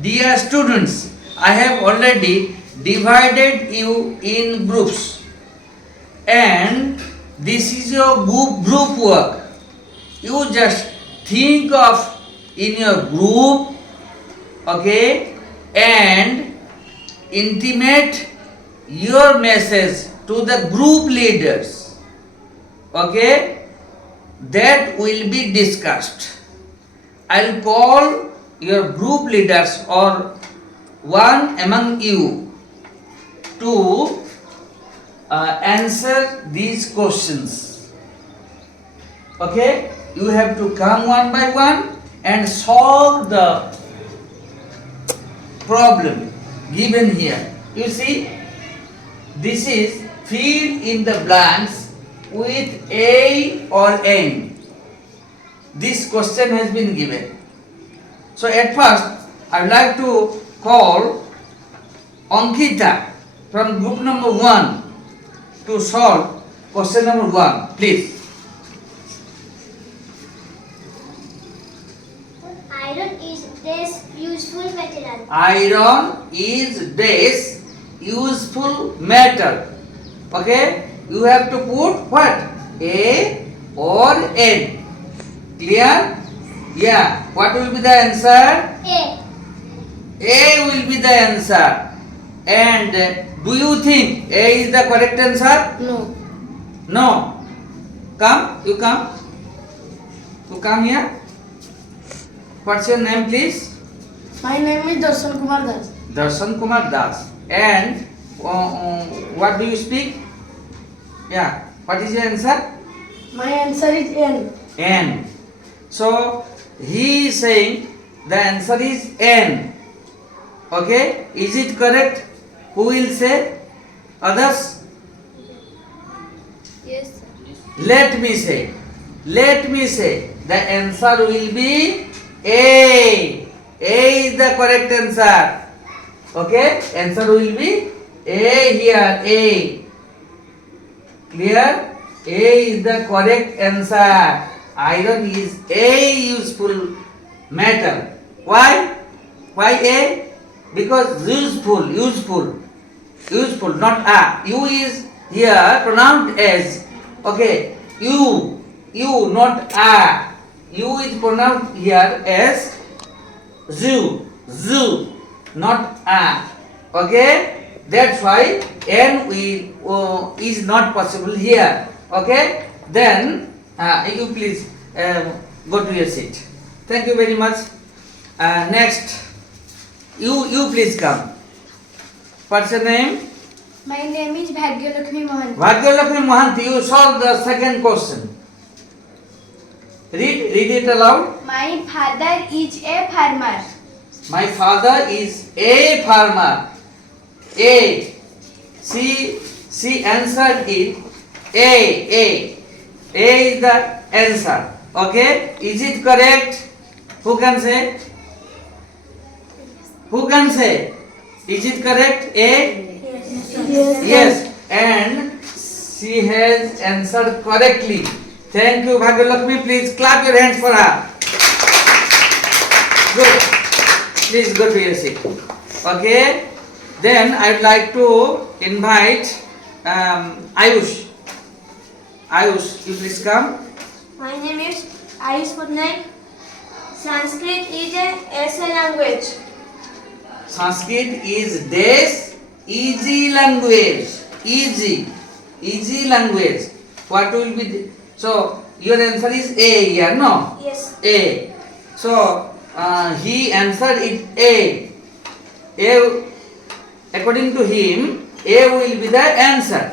Dear students, I have already divided you in groups, and this is your group work. You just think of in your group, okay, and intimate your message to the group leaders, okay, that will be discussed. I'll call your group leaders or one among you to answer these questions. Okay, you have to come one by one and solve the problem given here. You see, this is fill in the blanks with A or N. This question has been given. So at first, I would like to call Ankita from group number 1 to solve question number 1. Please. Iron is this useful material. Iron is this useful metal. Okay? You have to put what? A or N. Clear? Yeah. What will be the answer? A. A will be the answer. And do you think A is the correct answer? No. No. Come. You come. You come here. What's your name, please? My name is Darshan Kumar Das. Darshan Kumar Das. And what do you speak? Yeah. What is your answer? My answer is N. N. So he is saying the answer is N. Okay? Is it correct? Who will say? Others? Yes, sir. Let me say. Let me say. The answer will be A. A is the correct answer. Okay? Answer will be A here. A. Clear? A is the correct answer. Iron is a useful metal. Why? Why A? Because useful, not A. U is here pronounced as, okay, U, not A. U is pronounced here as Z, not A. Okay? That's why N will, is not possible here. Okay? Then you please go to your seat. Thank you very much. Next, you please come. What's your name? My name is Bhagyalakshmi Mohan. Bhagyalakshmi Mohanty, you solve the second question. Read it aloud. My father is a farmer. My father is a farmer. A. She answered it. A is the answer. Okay? Is it correct? Who can say? Who can say? Is it correct? A? Yes. And she has answered correctly. Thank you, Bhagyalakshmi. Please clap your hands for her. Good. Please go to your seat. Okay? Then I would like to invite Ayush. Ayush, you please come. My name is Ayush Patnaik. Sanskrit is a essay language. Sanskrit is this easy language. Easy language. What will be so your answer is A here, no? Yes. A. So he answered it A. A. According to him, A will be the answer.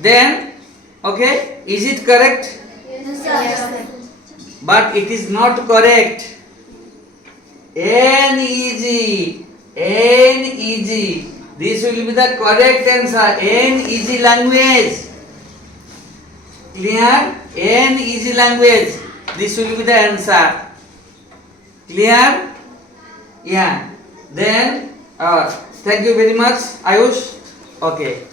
Then, okay, is it correct? Yes, sir. But it is not correct. N easy. This will be the correct answer. N easy language. Clear? N easy language. This will be the answer. Clear? Yeah. Then, thank you very much, Ayush. Okay.